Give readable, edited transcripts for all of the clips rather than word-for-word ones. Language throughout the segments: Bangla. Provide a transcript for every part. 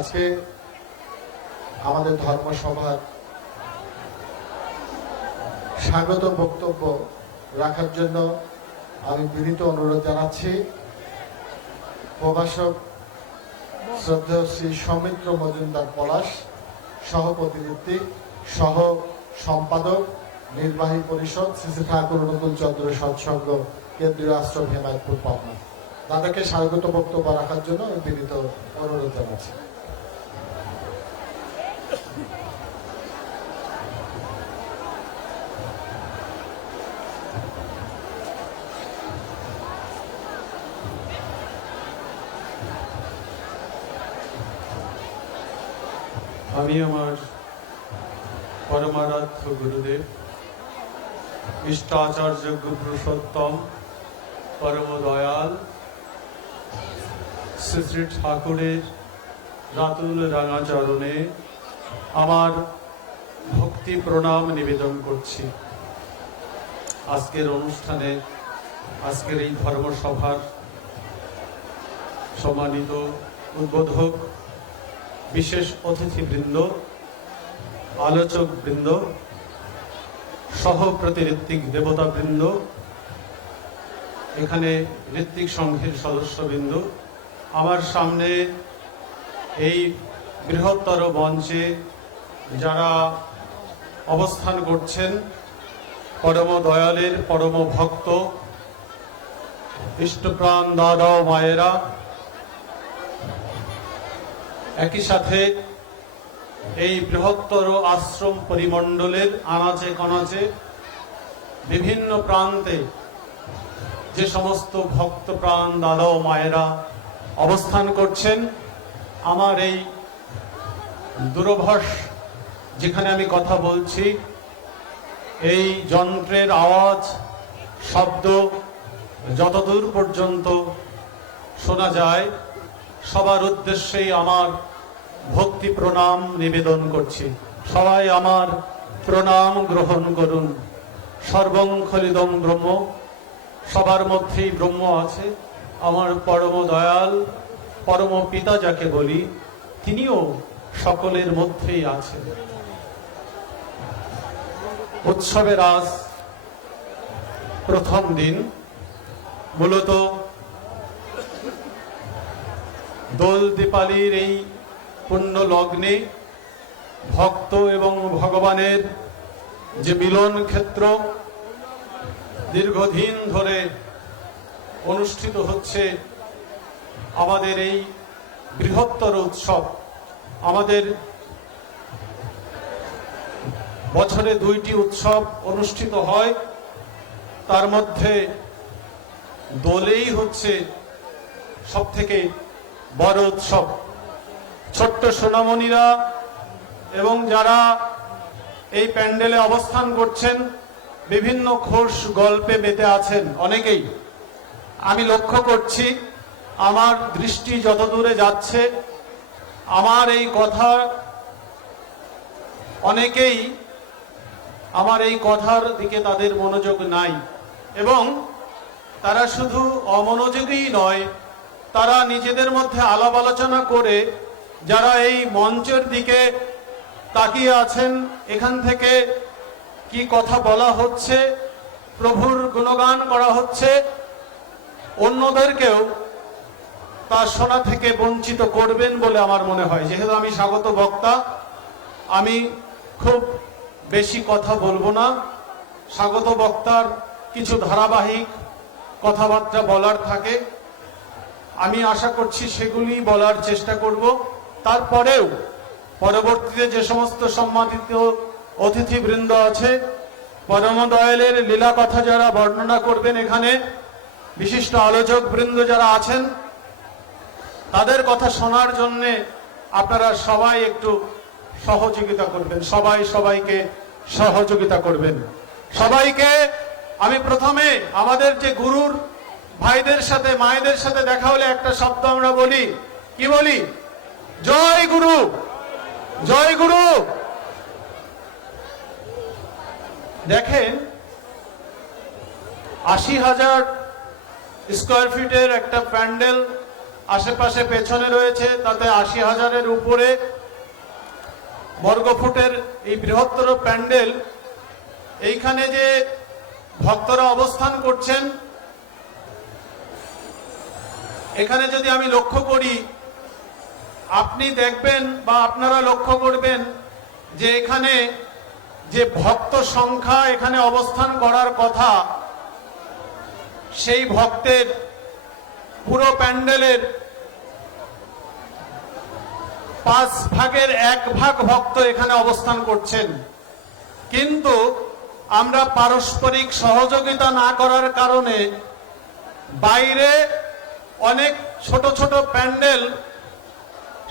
আজকে আমাদের ধর্মসভার স্বাগত বক্তব্য রাখার জন্য আমি বিনীত অনুরোধ জানাচ্ছি প্রভাষক শ্রদ্ধেয় শ্রী সৌমিত্র মজুমদার পলাশ, সহ প্রতিনিধি, সহ সম্পাদক, নির্বাহী পরিষদ, শ্রী শ্রী ঠাকুর অনুকূল চন্দ্র সৎসঙ্গ, কেন্দ্রীয় আশ্রম, হেমায়তপুর, পাবনা। তাদেরকে স্বাগত বক্তব্য রাখার জন্য আমি বিনীত অনুরোধ জানাচ্ছি। আমি আমার পরমারাধ্য গুরুদেব ইষ্টাচার্য গুরুপুরুষোত্তম পরম দয়াল শ্রী শ্রী ঠাকুরের রাতুল রাঙা চরণে আমার ভক্তি প্রণাম নিবেদন করছি। আজকের অনুষ্ঠানে, আজকের এই ধর্মসভার সম্মানিত উদ্বোধক, বিশেষ অতিথিবৃন্দ, আলোচক বৃন্দ, সহ প্রতিঋত্বিক দেবতাবৃন্দ, এখানে ঋত্বিক সংঘের সদস্যবৃন্দ, আমার সামনে এই বৃহত্তর মঞ্চে যারা অবস্থান করছেন, পরম দয়ালের পরম ভক্ত, ইষ্টপ্রাণ দাদা ও মায়েরা, একই সাথে এই বৃহত্তর আশ্রম পরিমণ্ডলের আনাচে কানাচে বিভিন্ন প্রান্তে যে সমস্ত ভক্ত প্রাণ দাদা ও মায়েরা অবস্থান করছেন, আমার এই দূরভাষ যেখানে আমি কথা বলছি, এই যন্ত্রের আওয়াজ, শব্দ যতদূর পর্যন্ত শোনা যায়, সবার উদ্দেশ্যেই আমার ভক্তি প্রণাম নিবেদন করছি। সবাই আমার প্রণাম গ্রহণ করুন। সর্বং খলিদং ব্রহ্ম, সবার মধ্যেই ব্রহ্ম আছে। আমার পরম দয়াল, পরম পিতা যাকে বলি, তিনিও সকলের মধ্যেই আছেন। উৎসবের আজ প্রথম দিন, মূলত দোল দীপালির এই পুণ্য লগ্নে ভক্ত এবং ভগবানের যে মিলন ক্ষেত্র দীর্ঘদিন ধরে অনুষ্ঠিত হচ্ছে, আমাদের এই বৃহত্তর উৎসব। আমাদের বছরে দুইটি উৎসব অনুষ্ঠিত হয়, তার মধ্যে দোলেই হচ্ছে সব থেকে বড় উৎসব। ছোট্ট সোনামণিরা এবং যারা এই প্যান্ডেলে অবস্থান করছেন, বিভিন্ন খোশ গল্পে মেতে আছেন অনেকেই। আমি লক্ষ্য করছি, আমার দৃষ্টি যত দূরে যাচ্ছে, আমার এই কথা অনেকেই, আমার এই কথার দিকে তাদের মনোযোগ নাই, এবং তারা শুধু অমনোযোগী নয়, তারা নিজেদের মধ্যে আলাপ আলোচনা করে যারা এই মঞ্চের দিকে তাকিয়ে আছেন, এখান থেকে কি কথা বলা হচ্ছে, প্রভুর গুণগান করা হচ্ছে, অন্যদেরকেও তা শোনা থেকে বঞ্চিত করবেন বলে আমার মনে হয়। যেহেতু আমি স্বাগত বক্তা, আমি খুব বেশি কথা বলবো না। স্বাগত বক্তার কিছু ধারাবাহিক কথাবার্তা বলার থাকে, আমি আশা করছি সেগুলি বলার চেষ্টা করব। তারপরেও পরবর্তীতে যে সমস্ত সম্মানিত অতিথিবৃন্দ আছে, পরম দয়ালের লীলা কথা যারা বর্ণনা করবেন, এখানে বিশিষ্ট আলোচক বৃন্দ যারা আছেন, তাদের কথা শোনার জন্যে আপনারা সবাই একটু সহযোগিতা করবেন, সবাই সবাইকে সহযোগিতা করবেন। সবাইকে আমি প্রথমে আমাদের যে গুরুর ভাইদের সাথে, মায়েদের সাথে দেখা হলে একটা শব্দ আমরা বলি, কি বলি? জয় গুরু, জয় গুরু। দেখেন, 80,000 স্কয়ার ফিটের একটা প্যান্ডেল আশেপাশে পেছনে রয়েছে, তাতে ৮০,০০০-এর উপরে বর্গফুটের এই বৃহত্তর প্যান্ডেল। এইখানে যে ভক্তরা অবস্থান করছেন, এখানে যদি আমি লক্ষ্য করি, আপনি দেখবেন বা আপনারা লক্ষ্য করবেন যে এখানে যে ভক্ত সংখ্যা এখানে অবস্থান করার কথা, সেই ভক্তের পুরো প্যান্ডেলের 1/৫ ভক্ত এখানে অবস্থান করছেন। কিন্তু আমরা পারস্পরিক সহযোগিতা না করার কারণে বাইরে অনেক ছোট ছোট প্যান্ডেল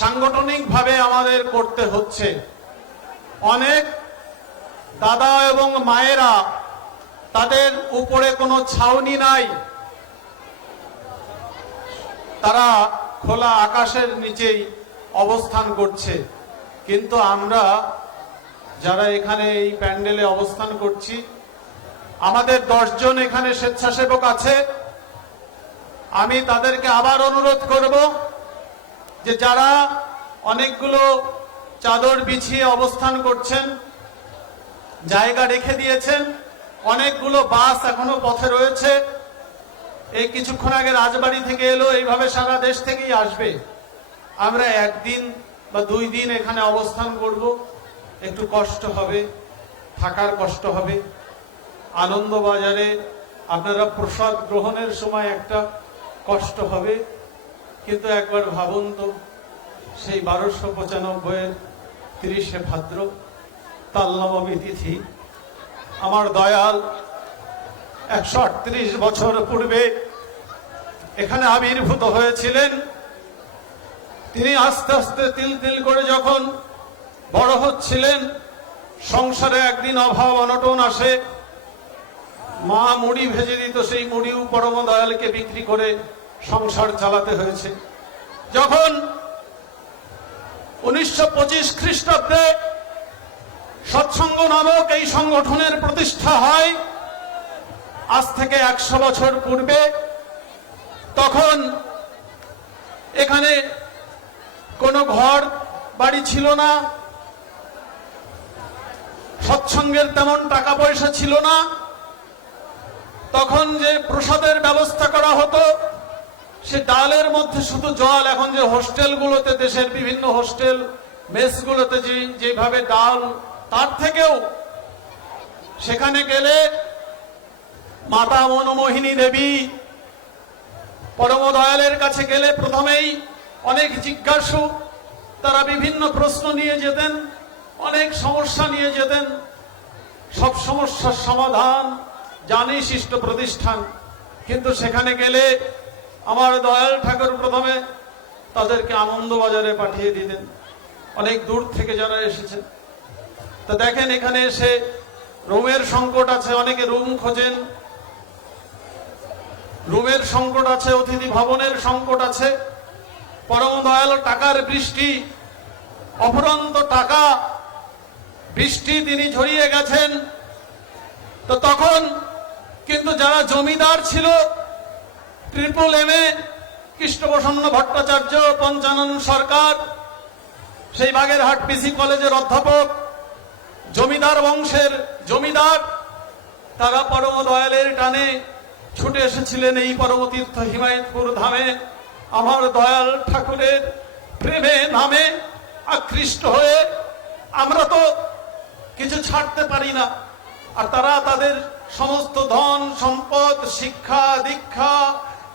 সাংগঠনিকভাবে আমাদের করতে হচ্ছে। অনেক দাদা এবং মায়েরা, তাদের উপরে কোনো ছাউনি নাই, তারা খোলা আকাশের নিচেই অবস্থান করছে। কিন্তু আমরা যারা এখানে এই প্যান্ডেলে অবস্থান করছি, আমাদের 10 জন এখানে স্বেচ্ছাসেবক আছে। আমি তাদেরকে আবার অনুরোধ করব যে যারা অনেকগুলো চাদর বিছিয়ে অবস্থান করছেন, জায়গা রেখে দিয়েছেন, অনেকগুলো বাস এখনো পথে রয়েছে। এই কিছুক্ষণ আগে রাজবাড়ি থেকে এলো, এইভাবে সারা দেশ থেকেই আসবে। আমরা 1 দিন বা 2 দিন এখানে অবস্থান করব, একটু কষ্ট হবে, থাকার কষ্ট হবে। আনন্দবাজারে আপনারা প্রসাদ গ্রহণের সময় একটা কষ্ট হবে, কিন্তু একবার ভাবুন তো, সেই 1295-এর 30শে ভাদ্র তালনবমী তিথি, আমার দয়াল 138 বছর পূর্বে এখানে আবির্ভূত হয়েছিলেন। তিনি আস্তে আস্তে তিল তিল করে যখন বড় হচ্ছিলেন, সংসারে একদিন অভাব অনটন আসে, মা মুড়ি ভেজে দিত, সেই মুড়িও পরম দয়ালকে বিক্রি করে সংসার চালাতে হয়েছে। যখন 1925 খ্রিস্টাব্দে সৎসঙ্গ নামক এই সংগঠনের প্রতিষ্ঠা হয়, আজ থেকে 100 বছর পূর্বে, তখন এখানে কোনো ঘর বাড়ি ছিল না, সৎসঙ্গের তেমন টাকা পয়সা ছিল না। তখন যে প্রসাদের ব্যবস্থা করা হতো, সে ডালের মধ্যে শুধু জল। এখন যে হোস্টেলগুলোতে, দেশের বিভিন্ন হোস্টেল মেসগুলোতে যেভাবে ডাল, তার থেকেও সেখানে গেলে মাতা মনমোহিনী দেবী পরম দয়ালের কাছে গেলে প্রথমেই অনেক জিজ্ঞাসু, তারা বিভিন্ন প্রশ্ন নিয়ে যেতেন, অনেক সমস্যা নিয়ে যেতেন। সব সমস্যার সমাধান জানে শিষ্ট প্রতিষ্ঠান। কিন্তু সেখানে গেলে আমার দয়াল ঠাকুর প্রথমে তাদেরকে আনন্দবাজারে পাঠিয়ে দিতেন, অনেক দূর থেকে যারা এসেছেন। তো দেখেন, এখানে এসে রুমের সংকট আছে, অনেকে রুম খোঁজেন, রুমের সংকট আছে, অতিথি ভবনের সংকট আছে। পরম দয়াল টাকার বৃষ্টি, অফুরন্ত টাকা বৃষ্টি তিনি ঝরিয়ে গেছেন। তো তখন কিন্তু যারা জমিদার ছিল, ট্রিপল-এম-এ কৃষ্ণপ্রসন্ন ভট্টাচার্য, পঞ্চানন সরকার, সেই বাগেরহাট পিসি কলেজের অধ্যাপক, জমিদার বংশের জমিদার, তারা পরম দয়ালের টানে ছুটে এসেছিলেন এই পরমতীর্থ হিমায়তপুর ধামে। আমার দয়াল ঠাকুরের প্রেমে নামে আকৃষ্ট হয়ে আমরা তো কিছু ছাড়তে পারি না, আর তারা তাদের সমস্ত ধন সম্পদ, শিক্ষা দীক্ষা,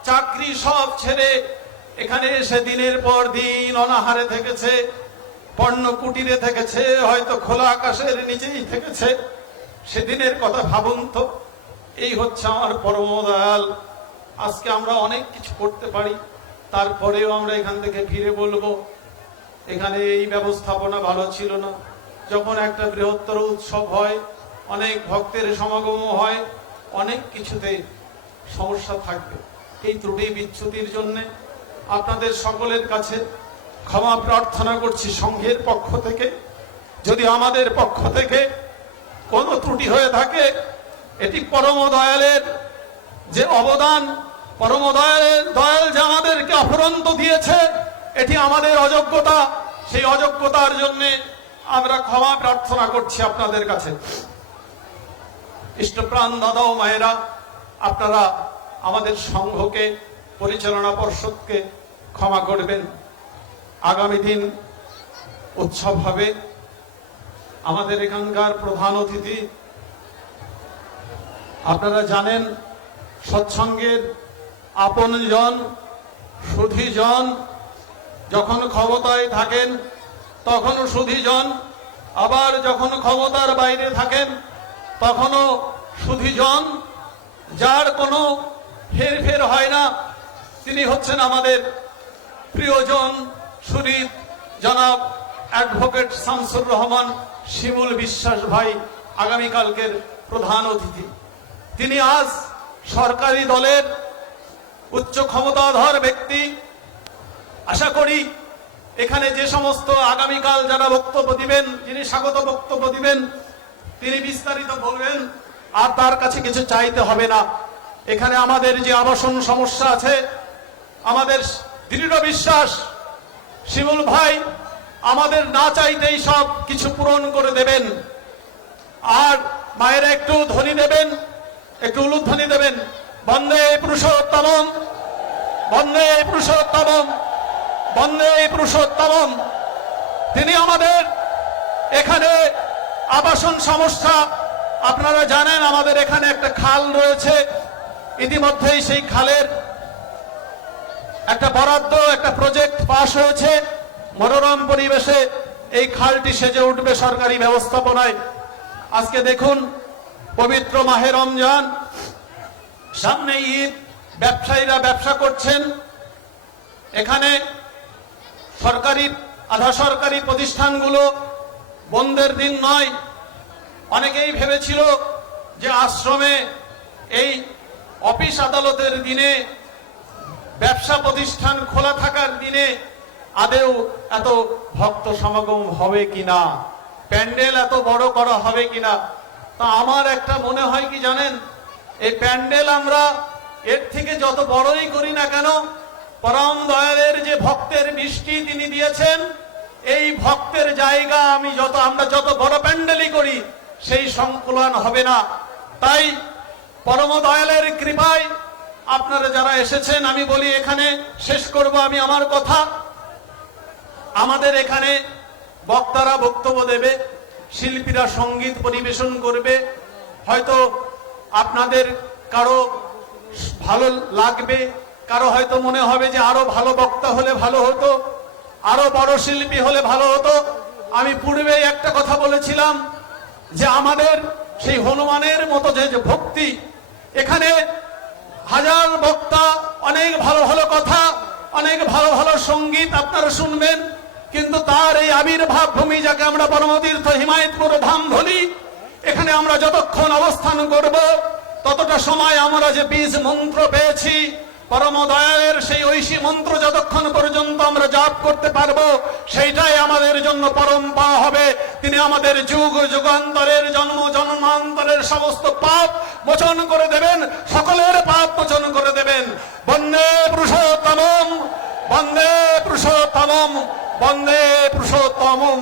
চাকরি সব ছেড়ে এখানে এসে দিনের পর দিন অনাহারে থেকেছে, পণ্য কুটিরে থেকেছে, হয়তো খোলা আকাশের নিচেই থেকেছে। সেদিনের কথা ভাবুন তো। এই হচ্ছে আমার পরম দয়াল। আজকে আমরা অনেক কিছু করতে পারি, তারপরেও আমরা এখান থেকে ফিরে বলবো এখানে এই ব্যবস্থাপনা ভালো ছিল না। যখন একটা বৃহত্তর উৎসব হয়, অনেক ভক্তের সমাগম হয়, অনেক কিছুতে সমস্যা থাকবে। এই ত্রুটি বিচ্যুতির জন্য আপনাদের সকলের কাছে ক্ষমা প্রার্থনা করছি সংঘের পক্ষ থেকে। যদি আমাদের পক্ষ থেকে কোনো ত্রুটি হয়ে থাকে, এটি পরম দয়ালের যে অবদান, পরম দয়াল যে আমাদেরকে অফুরন্ত দিয়েছে, এটি আমাদের অযোগ্যতা। সেই অযোগ্যতার জন্য আমরা ক্ষমা প্রার্থনা করছি আপনাদের কাছে। ইষ্টপ্রাণ দাদা ও মায়েরা, আপনারা আমাদের সংঘকে, পরিচালনা পর্ষদকে ক্ষমা করবেন। আগামী দিন উৎসব হবে। আমাদের এখানকার প্রধান অতিথি আপনারা জানেন, সৎসঙ্গের আপনজন, সুধীজন, যখন ক্ষমতায় থাকেন তখনও সুধীজন, আবার যখন ক্ষমতার বাইরে থাকেন তখনও সুধীজন। যার কোনো হেরফের হয় না, তিনি হচ্ছেন আমাদের প্রিয়জন শরীফ জনাব অ্যাডভোকেট শামসুর রহমান শিমুল বিশ্বাস ভাই, আগামীকালকের প্রধান অতিথি। তিনি আজ সরকারি দলের উচ্চ ক্ষমতাধর ব্যক্তি। আশা করি এখানে যে সমস্ত আগামীকাল যারা বক্তব্য দিবেন, যিনি স্বাগত বক্তব্য দিবেন, তিনি বিস্তারিত বলবেন, আর তার কাছে কিছু চাইতে হবে না। এখানে আমাদের যে আবাসন সমস্যা আছে, আমাদের দৃঢ় বিশ্বাস শিমুল ভাই আমাদের না চাইতেই সব কিছু পূরণ করে দেবেন। আর মায়েরা একটু ধ্বনি দেবেন, একটু উলুধ্বনি দেবেন, বন্দে পুরুষোত্তমম, বন্দে পুরুষোত্তমম, বন্দে পুরুষোত্তমম। তিনি আমাদের এখানে আবাসন সমস্যা, আপনারা জানেন আমাদের এখানে একটা খাল রয়েছে, ইতিমধ্যেই সেই খালের একটা বরাদ্দ, একটা প্রজেক্ট পাস হয়েছে। মনোরম পরিবেশে এই খালটি সেজে উঠবে সরকারি ব্যবস্থাপনায়। আজকে দেখুন, পবিত্র মাহে রমজান, সামনে ঈদ, ব্যবসায়ীরা ব্যবসা করছেন। এখানে সরকারি আধা সরকারি প্রতিষ্ঠানগুলো বন্ধের দিন নয়। অনেকেই ভেবেছিল যে আশ্রমে এই অফিস আদালতের দিনে, ব্যবসা প্রতিষ্ঠান খোলা থাকার দিনে আদেও এত ভক্ত সমাগম হবে কিনা, প্যান্ডেল এত বড় করা হবে কিনা। তা আমার একটা মনে হয় কি জানেন, এই প্যান্ডেল আমরা এর থেকে যত বড়ই করি না কেন, পরম দয়ালের যে ভক্তের বৃষ্টি তিনি দিয়েছেন, এই ভক্তের জায়গা আমরা যত বড় প্যান্ডেলই করি সেই সংকুলন হবে না। তাই পরম দয়ালের কৃপায় আপনারা যারা এসেছেন, আমি বলি, এখানে শেষ করব আমি আমার কথা। আমাদের এখানে বক্তারা বক্তব্য দেবে, শিল্পীরা সঙ্গীত পরিবেশন করবে। হয়তো আপনাদের কারো ভালো লাগবে, কারো হয়তো মনে হবে যে আরো ভালো বক্তা হলে ভালো হতো, আরো বড় শিল্পী হলে ভালো হতো। আমি পূর্বেই একটা কথা বলেছিলাম যে আমাদের সেই হনুমানের মতো যে ভক্তি, এখানে হাজার বক্তা, অনেক ভালো ভালো কথা, অনেক ভালো ভালো সঙ্গীত আপনারা শুনবেন, কিন্তু তার এই আবির্ভাব ভূমি, যাকে আমরা পরমতীর্থ হিমায়তপুর ধাম বলি, এখানে আমরা যতক্ষণ অবস্থান করব ততটা সময় আমরা যে বীজ মন্ত্র পেয়েছি, পরম দয়ালের সেই ঐশী মন্ত্র যতক্ষণ পর্যন্ত আমরা জাপ করতে পারবো, সেইটাই আমাদের জন্য পরম পাওয়া হবে। তিনি আমাদের যুগ যুগান্তরের, জন্ম জন্মান্তরের সমস্ত পাপ মোচন করে দেবেন, সকলের পাপ মোচন করে দেবেন। বন্দে পুরুষোত্তমম, বন্দে পুরুষোত্তমম, বন্দে পুরুষোত্তমম।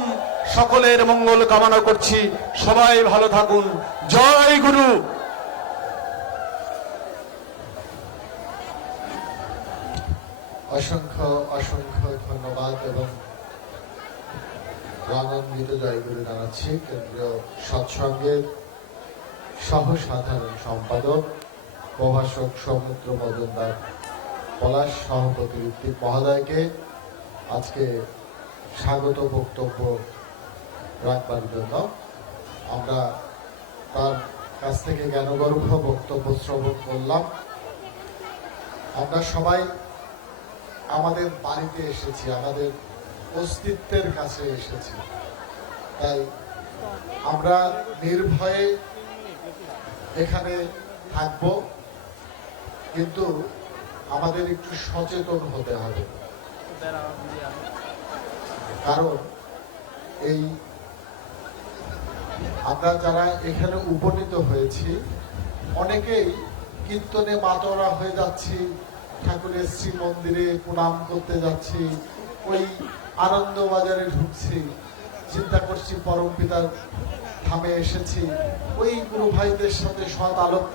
সকলের মঙ্গল কামনা করছি। সবাই ভালো থাকুন। জয় গুরু। অসংখ্য অসংখ্য ধন্যবাদ এবং আনন্দিত জয়গুরু জানাচ্ছি কেন্দ্রীয় সৎসঙ্গের সহ সাধারণ সম্পাদক প্রভাষক সৌমিত্র মজুমদার পলাশ সভাপতি ঋত্বিক মহোদয়কে আজকে স্বাগত বক্তব্য রাখবার জন্য। আমরা তার কাছ থেকে জ্ঞানগর্ভ বক্তব্য শ্রবণ করলাম। আমরা সবাই আমাদের বাড়িতে এসেছি, আমাদের অস্তিত্বের কাছে এসেছি, তাই আমরা নির্ভয়ে এখানে থাকব, কিন্তু আমাদের একটু সচেতন হতে হবে। কারণ এই আমরা যারা এখানে উপনীত হয়েছি, অনেকেই কীর্তনে মাতোয়ারা হয়ে যাচ্ছি, ঠাকুরের শ্রী মন্দিরে প্রণাম করতে যাচ্ছি, ওই আনন্দবাজারে ঢুকছি, চিন্তা করছি পরম পিতার ধামে এসেছি, ওই গুরু ভাইদের সাথে সৎ আলোক